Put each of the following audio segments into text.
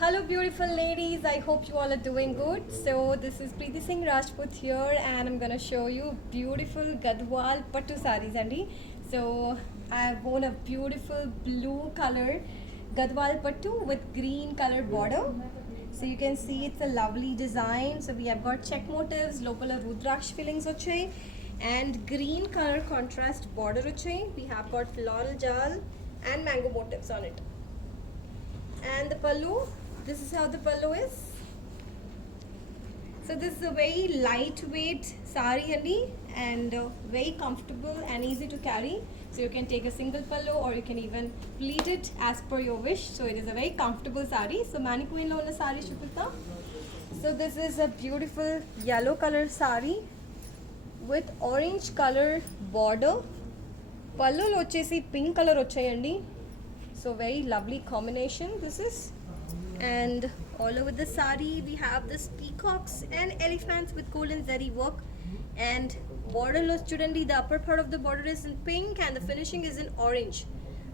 Hello, beautiful ladies. I hope you all are doing good. So, this is Preeti Singh Rajput here, and I'm gonna show you beautiful Gadwal Pattu sarees, Andy. So, I have worn a beautiful blue color Gadwal Pattu with green color border. So, you can see it's a lovely design. So, we have got check motifs, local Rudraksh fillings, and green color contrast border. We have got floral jal and mango motifs on it. And the pallu, this is how the pallu is. So this is a very lightweight sari and very comfortable and easy to carry. So you can take a single pallu or you can even pleat it as per your wish. So it is a very comfortable sari. So Mani Queen lo unna sari chupita. So this is a beautiful yellow color sari with orange color border. Pallu lo vachesi pink color vachayandi. So very lovely combination this is. And all over the sari we have this peacocks and elephants with golden zari work, and border lo chudandi, the upper part of the border is in pink and the finishing is in orange.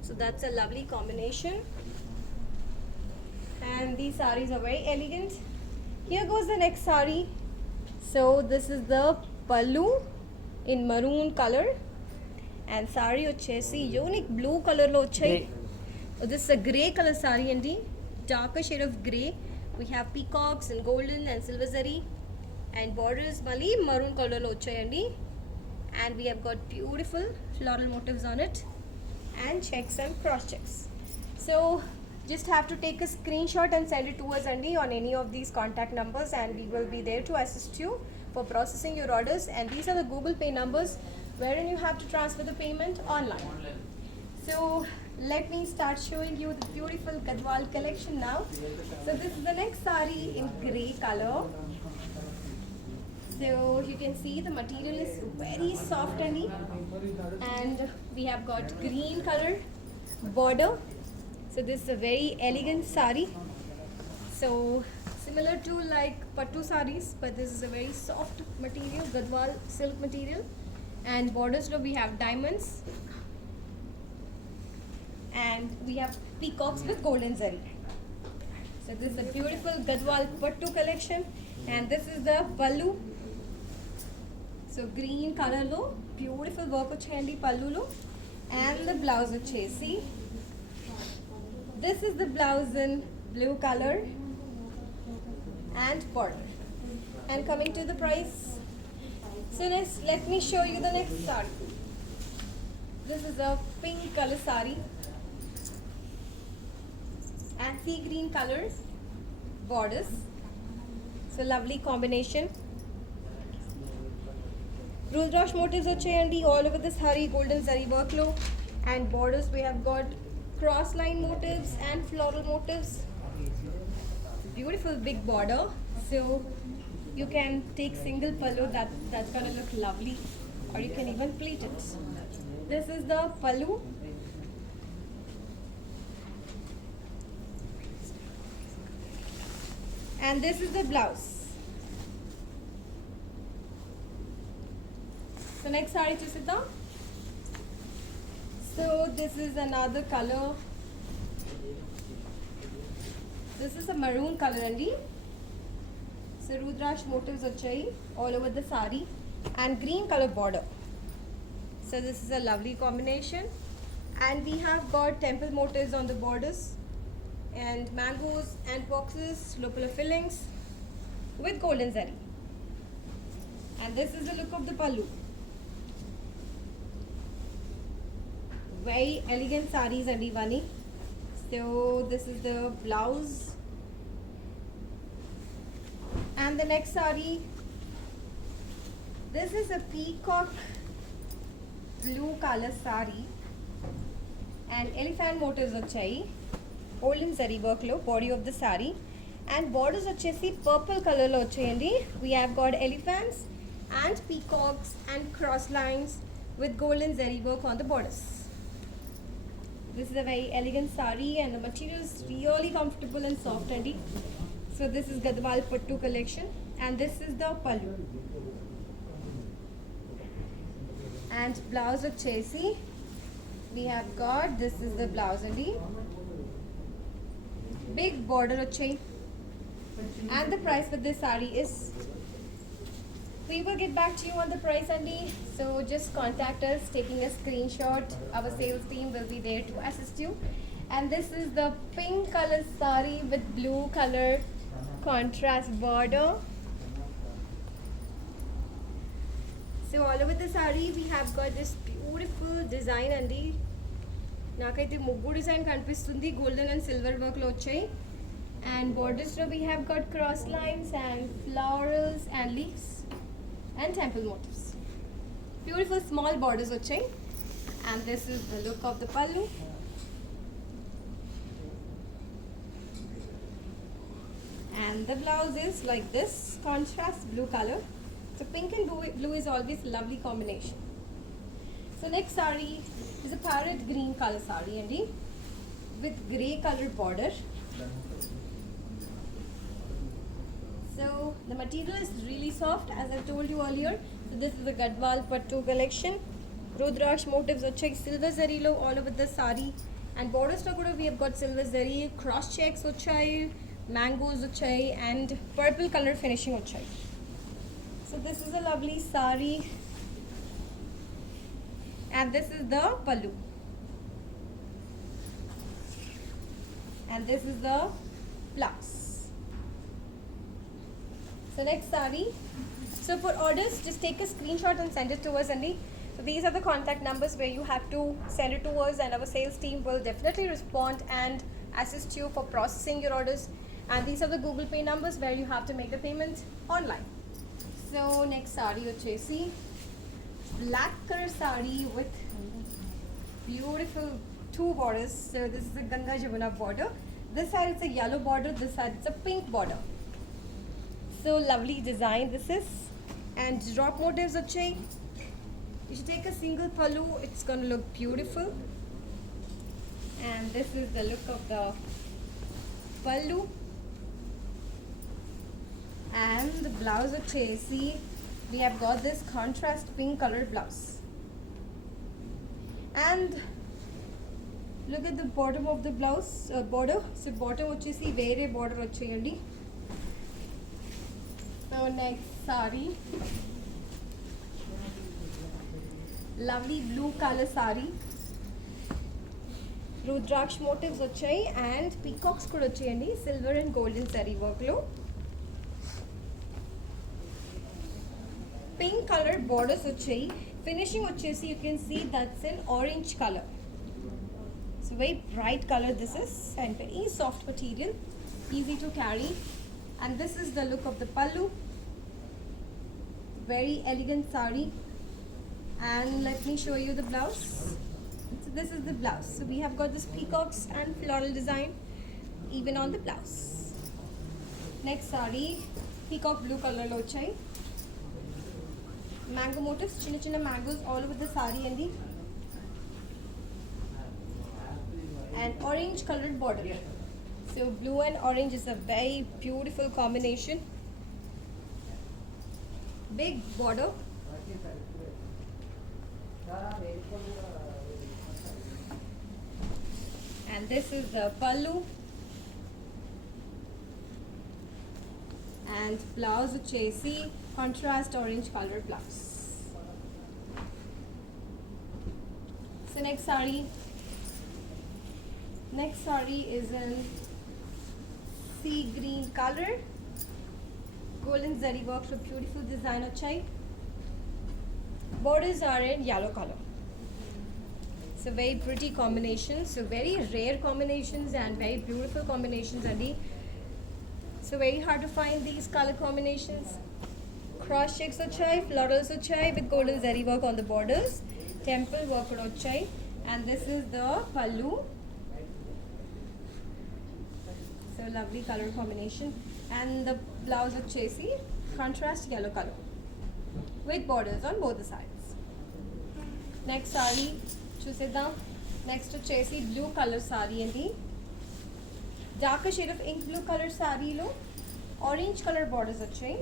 So that's a lovely combination, and these saris are very elegant. Here goes the next sari. So this is the pallu in maroon color, and sari vachesi unique blue color lo vachai. This is a grey color sari and darker shade of grey. We have peacocks and golden and silver zari, and borders mali maroon color lo vachayandi, and we have got beautiful floral motifs on it and checks and cross checks. So just have to take a screenshot and send it to us Andy on any of these contact numbers, and we will be there to assist you for processing your orders. And these are the Google Pay numbers wherein you have to transfer the payment online. So let me start showing you the beautiful Gadwal collection now. So this is the next sari in grey color. So you can see the material is very soft and we have got green color border. So this is a very elegant sari. So similar to like pattu saris, but this is a very soft material, Gadwal silk material, and borders we have diamonds, and we have peacocks with golden zari. So this is a beautiful Gadwal Pattu collection, and this is the pallu. So green color lo beautiful work vachayandi pallu lo, and the blouse vachesi. This is the blouse in blue color and border. And coming to the price, so next let me show you the next sari. This is a pink color sari and sea green color borders. So lovely combination. Rudraksh motifs vachayandi all over the sari, golden zari work lo, and borders we have got cross line motifs and floral motifs. Beautiful big border. So you can take single pallu, that's gonna look lovely, or you can even pleat it. This is the pallu. And this is the blouse. So next sari chusita. So this is another color. This is a maroon color andi. So Rudraksh motifs vachai all over the sari and green color border. So this is a lovely combination, and we have got temple motifs on the borders and mangoes and boxes, local fillings with golden zari. And this is the look of the pallu. Very elegant saris and Ivani. So this is the blouse. And the next sari, this is a peacock blue color sari and elephant motifs vachai. Golden zari work lo body of the sari, and borders vachesi purple color lo vachayandi. We have got elephants and peacocks and cross lines with golden zari work on the borders. This is a very elegant sari, and the material is really comfortable and soft and deep. So this is Gadwal Pattu collection, and this is the pallu. And blouse vachesi we have got, this is the blouse andi. Big border వచ్చాయి. And the price for this saree is, we will get back to you on the price, Andy. So just contact us, taking a screenshot. Our sales team will be there to assist you. And this is the pink color saree with blue color contrast border. So all over the saree we have got this beautiful design, Andy. నాకైతే ముగ్గు design కనిపిస్తుంది, golden and silver వర్క్లో వచ్చాయి. And borders we have got cross lines and florals and leaves and temple motifs. Beautiful small borders వచ్చాయి. And this is the look of the pallu. And the blouse is like this, contrast blue color. So pink and blue is always lovely combination. So next saree is a parrot green color saree, Andy, with grey color border. So the material is really soft, as I told you earlier. So this is the Gadwal Pattu collection. Rudraksh motifs వచ్చాయి silver zari lo all over the saree. And borders lo kuda we have got silver zari, cross checks వచ్చాయి, mangoes వచ్చాయి, and purple color finishing వచ్చాయి. So this is a lovely saree. And this is the pallu. And this is the blouse. So next saree. So for orders, just take a screenshot and send it to us, Andy. So these are the contact numbers where you have to send it to us, and our sales team will definitely respond and assist you for processing your orders. And these are the Google Pay numbers where you have to make the payment online. So next saree ochesi black color saree with beautiful two borders. So this is a Ganga Jamuna border. This side it's a yellow border, this side it's a pink border. So lovely design this is. And drop motifs వచ్చాయి. You should take a single pallu, it's going to look beautiful. And this is the look of the pallu. And the blouse వచ్చేసి we have got this contrast pink color blouse. And look at the bottom of the blouse border. So bottom వచ్చేసి వేరే border వచ్చేయండి. So next saree, lovely blue color saree. Rudraksh motifs వచ్చాయి and peacocks కూడా వచ్చాయండి, silver and golden zari work లో. Pink color borders వచ్చాయి. Finishing వచ్చేసి you can see that's in orange color. So very bright color this is, and very soft material, easy to carry. And this is the look of the pallu. Very elegant saree. And let me show you the blouse. So this is the blouse. So we have got this peacocks and floral design even on the blouse. Next saree, peacock blue color lo vachai. Mango motifs, chinna chinna mangoes all over the saree and orange colored border. So blue and orange is a very beautiful combination. Big border. And this is the pallu. And blouse వచ్చేసి contrast orange color blouse. So next saree is in sea green color, golden zari work, so beautiful design వచ్చాయి. Borders are in yellow color. So very pretty combinations, so very rare combinations and very beautiful combinations, Andy. So very hard to find these color combinations. Cross checks వచ్చాయి, florals వచ్చాయి with golden zari work on the borders, temple work కూడా వచ్చాయి. And this is the pallu. So lovely color combination. And the blouse వచ్చేసి contrast yellow color with borders on both the sides. Next saree చూసేద్దాం. Next వచ్చేసి blue color saree అండి. Darker shade of ink blue color saree లో orange color borders వచ్చాయి.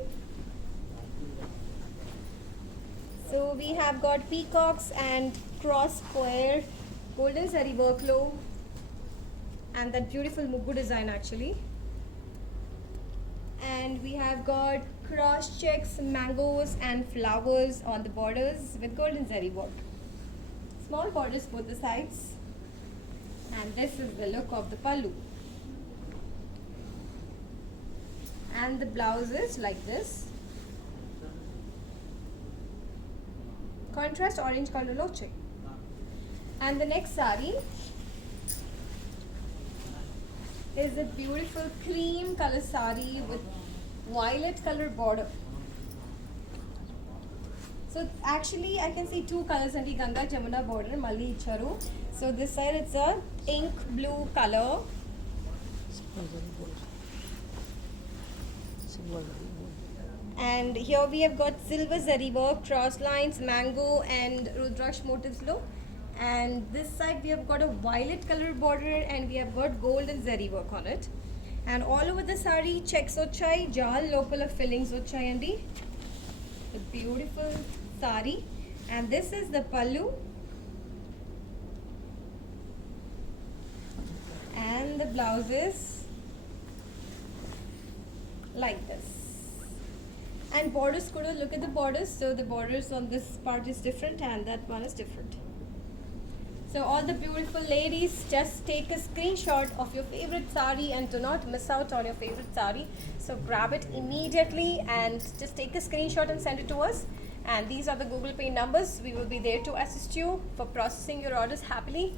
So we have got peacocks and cross square golden zari work lo and that beautiful mugu design actually. And we have got cross checks, mangoes and flowers on the borders with golden zari work. Small borders both the sides. And this is the look of the pallu. And the blouse is like this. Contrast orange color loche. And the next sari is a beautiful cream color sari with violet color border. So actually I can see two colors in the Ganga Jamuna border, Malli Icharu. So this side it's a ink blue color. And here we have got silver zari work, cross lines, mango and Rudraksh motifs look. And this side we have got a violet color border and we have got gold and zari work on it. And all over the sari checks ochai, jal local fillings ochai andi. The beautiful sari. And this is the pallu. And the blouse is like this. And borders, could look at the borders. So the borders on this part is different and that one is different. So all the beautiful ladies, just take a screenshot of your favorite sari and do not miss out on your favorite sari. So grab it immediately and just take a screenshot and send it to us. And these are the Google Pay numbers. We will be there to assist you for processing your orders happily.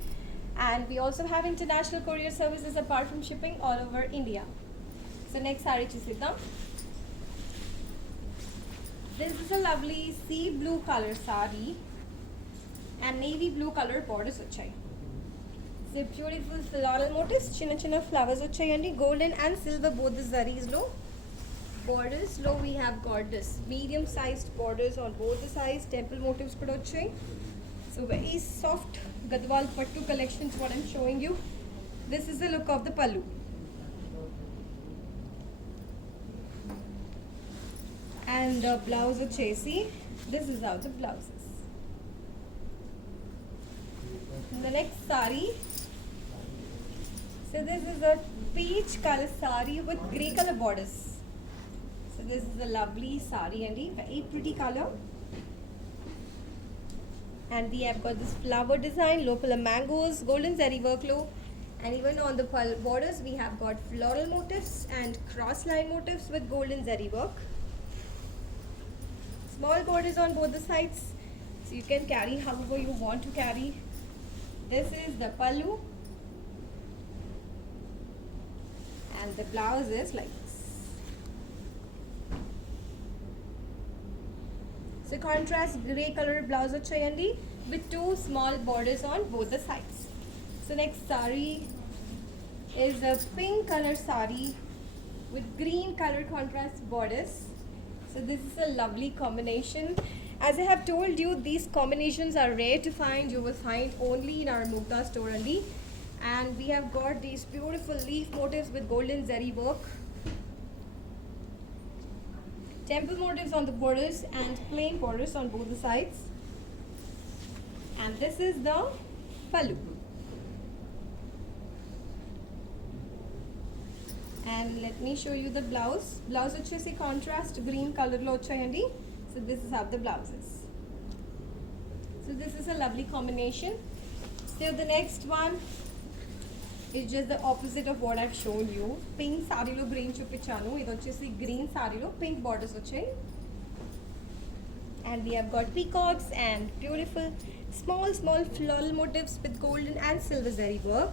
And we also have international courier services apart from shipping all over India. So next sari chusidam. This is a lovely sea blue color sari and navy blue color borders vachai. So beautiful floral motifs, chinna chinna flowers vachai andi, golden and silver both the zaris lo. Borders lo we have got this medium sized borders on both the sides, temple motifs kuda vachai. So very soft Gadwal Pattu collections what I'm showing you. This is the look of the pallu. And the blouse chasey. This is how the blouse is. And the next sari. So this is a peach color sari with grey color borders. So this is a lovely sari and a very pretty color. And we have got this flower design, local mangoes, golden zari work low. And even on the borders we have got floral motifs and cross line motifs with golden zari work. Small borders on both the sides, so you can carry however you want to carry. This is the pallu and the blouse is like this. So contrast grey color blouse ochayandi with two small borders on both the sides. So next sari is a pink color sari with green color contrast borders. So this is a lovely combination. As I have told you, these combinations are rare to find. You will find only in our Mugdha store only. And we have got these beautiful leaf motifs with golden zari work. Temple motifs on the borders and plain borders on both the sides. And this is the pallu. And let me show you the blouse. Blouse vachesi contrast green color lo vachayandi. So this is how the blouse is. So this is a lovely combination. So the next one is just the opposite of what I've shown you. Pink sari lo green chupichanu. Idu vachesi green sari lo pink borders vachayi. And we have got peacocks and beautiful small floral motifs with golden and silver zari work.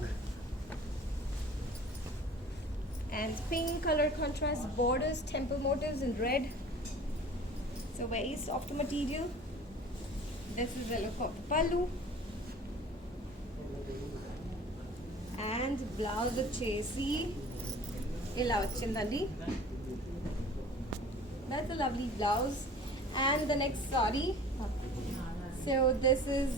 And pink color contrast borders, temple motifs in red. So very soft material. This is the look of the pallu. And blouse vachesi ila vachindandi. That's a lovely blouse. And the next sari. So this is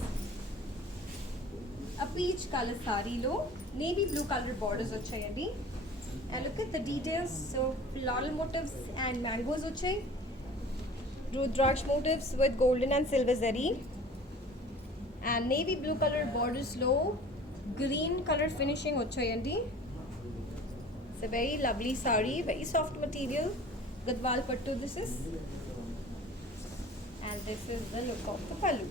a peach color sari lo, navy blue color borders vachayandi. And look at the details. So floral motifs and mangoes vachai. Rudraksh motifs with golden and silver zari. And navy blue color borders low green color finishing వచ్చాయండి. It's a very lovely sari, very soft material. Gadwal pattu this is. And this is the look of the pallu.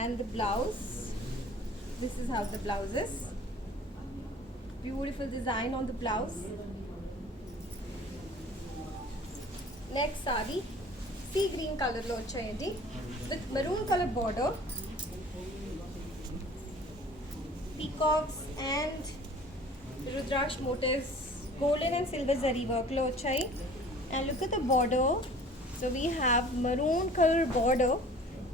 And the blouse. This is how the blouse is. Beautiful design on the blouse. Next sari, sea green color lo vachayandi with maroon color border, peacocks and rudraksh motifs, golden and silver zari work lo vachayi. And look at the border. So we have maroon color border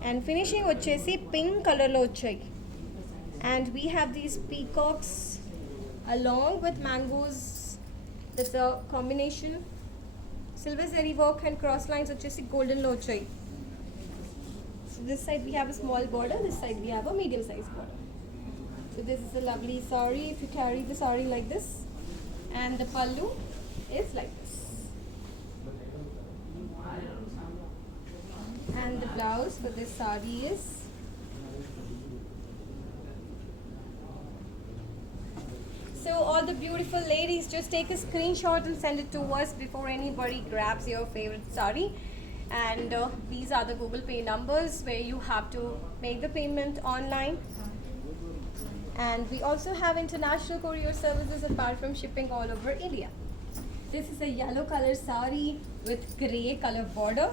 and finishing vachesi pink color lo vachayi. And we have these peacocks along with mangoes. That's a combination. Silver zari work and cross lines vachesi golden lo vachayi. So this side we have a small border, this side we have a medium size border. So this is a lovely sari if you carry the sari like this. And the pallu is like this. And the blouse for this sari is so all the beautiful ladies, just take a screenshot and send it to us before anybody grabs your favorite sari. And these are the Google Pay numbers where you have to make the payment online. And we also have international courier services apart from shipping all over India. This is a yellow color sari with grey color border.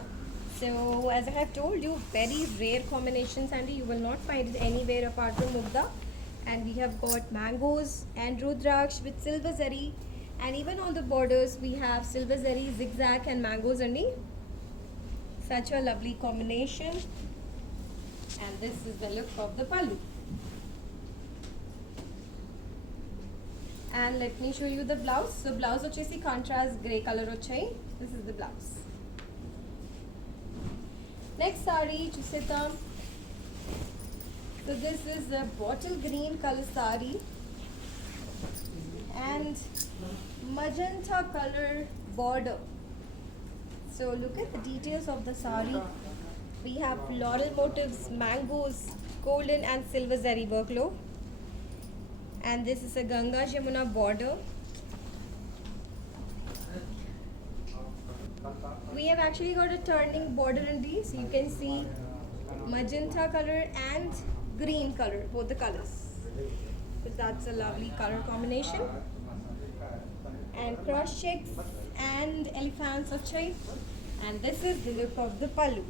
So as I have told you, very rare combinations, and you will not find it anywhere apart from Mugda. And we have got mangoes and rudraksh with silver zari, and even on the borders we have silver zari, zigzag and mangoes only. Such a lovely combination. And this is the look of the pallu. And let me show you the blouse. So blouse vachesi contrast grey color vachayi. This is the blouse. Next sari chusedam. So this is a bottle green color sari and magenta color border. So look at the details of the sari. We have floral motifs, mangoes, golden and silver zari work low. And this is a Ganga Jamuna border. We have actually got a turning border in these. So you can see magenta color and green color, both the colors. So that's a lovely color combination. And cross checks and elephants vachai. And this is the look of the pallu.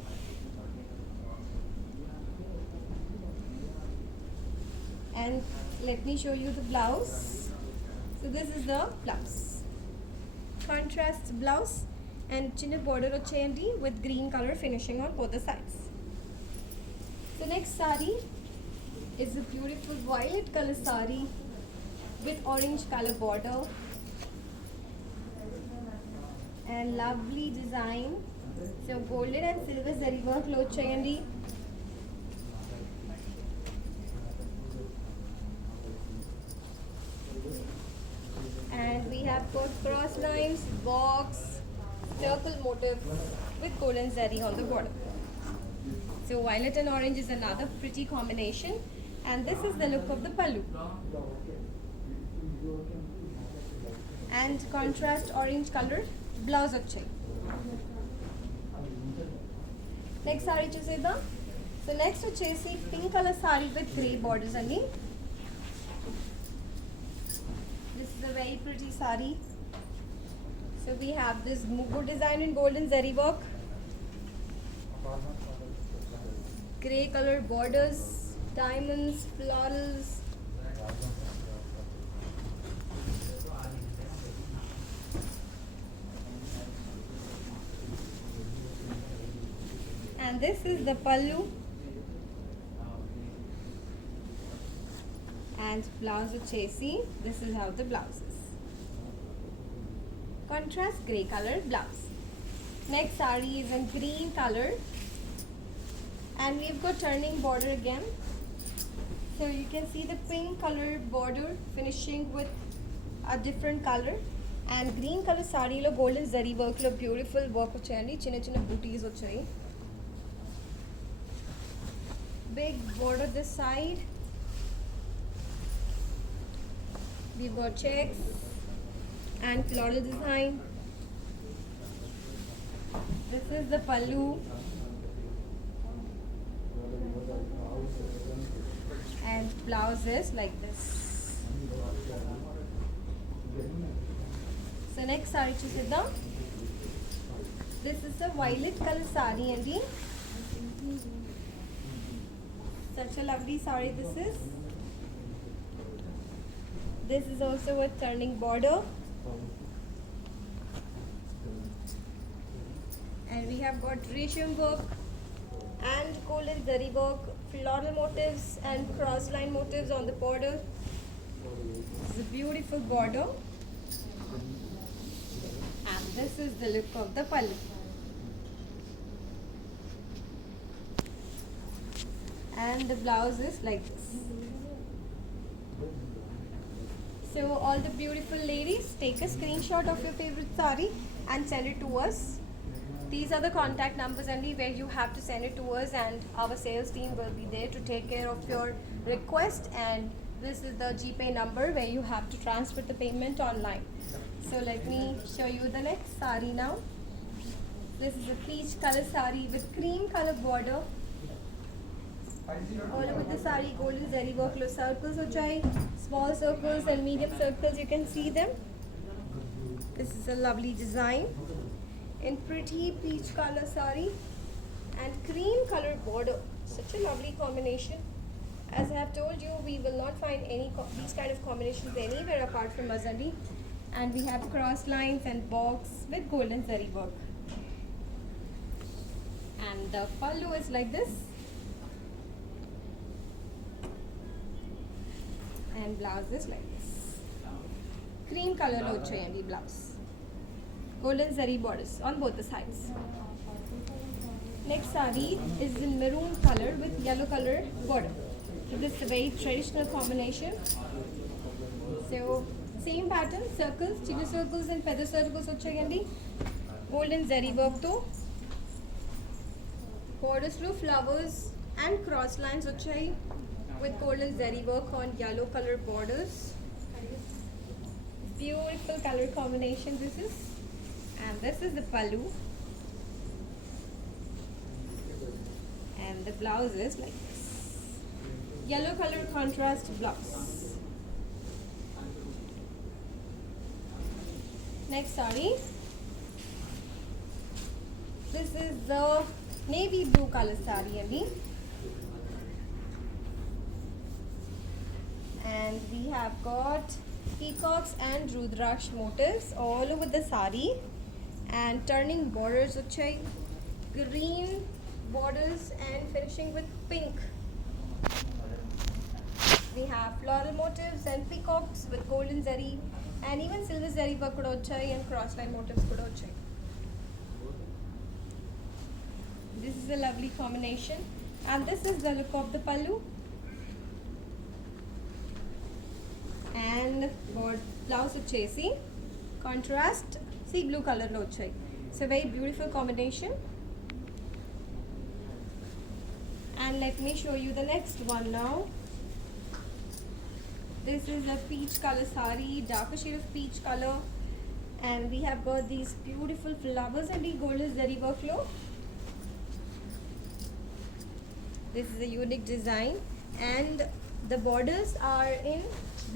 And let me show you the blouse. So this is the blouse. Contrast blouse and chinna border vachayandi with green color finishing on both the sides. The next sari is a beautiful violet color sari with orange color border and lovely design. So golden and silver zari work lo vachayandi. And we have got cross lines, box, circle motif with golden zari on the border. So violet and orange is another pretty combination. And this is the look of the pallu. And contrast orange color blouse vachai. Next sari chuseda. So next vachesi pink color sari with grey borders only. This is a very pretty sari. So we have this mugu design in golden zari work, grey color borders, diamonds, florals. And this is the pallu. And blouse vachesi. This is how the blouse is. Contrast grey color blouse. Next sari is in green color. And we've got turning border again. So you can see the pink color border finishing with a different color. And green color sari lo golden zari work lo beautiful work vachayandi. Chinna chinna booties vachayi. big border this side. We've got checks and floral design. This is the pallu. And blouse is like this. So next saree chusidam. This is a violet color saree andi. Such a lovely saree this is. This is also a turning border. And we have got resham work and golden zari work, floral motifs and cross line motifs on the border. It's a beautiful border. And this is the look of the pallu. And the blouse is like this. So all the beautiful ladies, take a screenshot of your favorite saree and send it to us. These are the contact numbers only where you have to send it to us, and our sales team will be there to take care of your request. And this is the GPay number where you have to transfer the payment online. So let me show you the next saree now. This is a peach color saree with cream color border. All over the saree golden zari work lo circles vachai, small circles and medium circles, you can see them. This is a lovely design in pretty peach color saree and cream color border. Such a lovely combination. As I have told you, we will not find these kind of combinations anywhere apart from Mazandi. And we have cross lines and box with golden zari work. And the pallu is like this. And blouse is like this. Cream color lo cheyandi blouse. Golden zari borders on both the sides. Next saree is in maroon color with yellow color border. So this is a very traditional combination. So same pattern, circles, chili circles and feather circles vachayandi. Golden zari work to borders through flowers and cross lines vachai with golden zari work on yellow color borders. Beautiful color combination this is. And this is the pallu. And the blouse is like this. Yellow color contrast blouse. Next saree. This is the navy blue color saree andi. And we have got peacocks and rudraksh motifs all over the saree. And turning borders vachai, green borders and finishing with pink. We have floral motifs and peacocks with golden zari and even silver zari work kuda vachai and cross line motifs kuda vachai. This is a lovely combination and this is the look of the pallu. And blouse vachesi contrast sea blue color lo vachai. It's a very beautiful combination. And let me show you the next one now. This is a peach color saree, darker shade of peach color, and we have got these beautiful flowers and the golden zari work flow. This is a unique design and the borders are in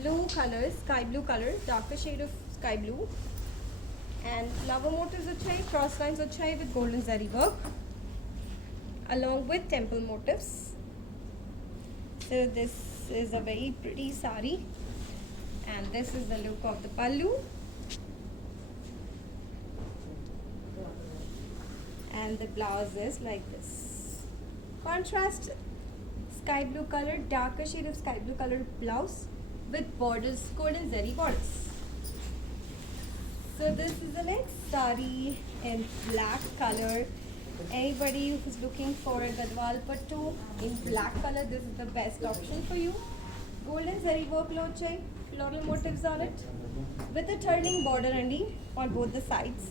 blue color, sky blue color, darker shade of sky blue, and flower motifs vachai, cross lines vachai with golden zari work along with temple motifs. So this is a very pretty saree and this is the look of the pallu. And the blouse is like this. Contrast sky blue color, darker shade of sky blue color blouse with borders, golden zari borders. So this is the next saree in black color. Anybody who's looking for a Gadwal Pattu in black color, this is the best option for you. Golden zari work lo chai, floral motifs on it with a turning border on both the sides.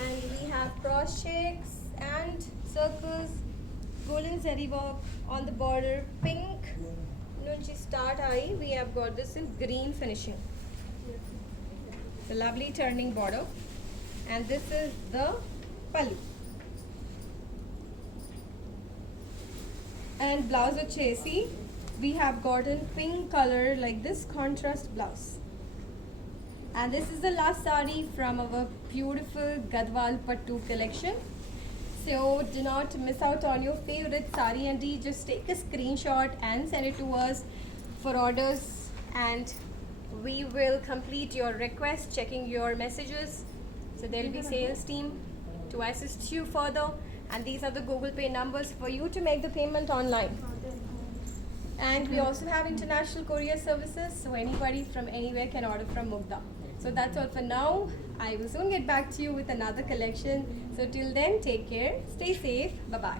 And we have cross checks and circles, golden zari work on the border, pink nunchi start eye. We have got this in green finishing. The lovely turning border, and this is the pallu. And blouse chesi, we have gotten pink color like this contrast blouse. And this is the last sari from our beautiful Gadwal Pattu collection. So do not miss out on your favorite sari, and just take a screenshot and send it to us for orders, and we will complete your request checking your messages. So there will be sales team to assist you further, and these are the Google Pay numbers for you to make the payment online. And we also have international courier services, so anybody from anywhere can order from Mugdha. So that's all for now. I will soon get back to you with another collection. So till then, take care, stay safe, bye-bye.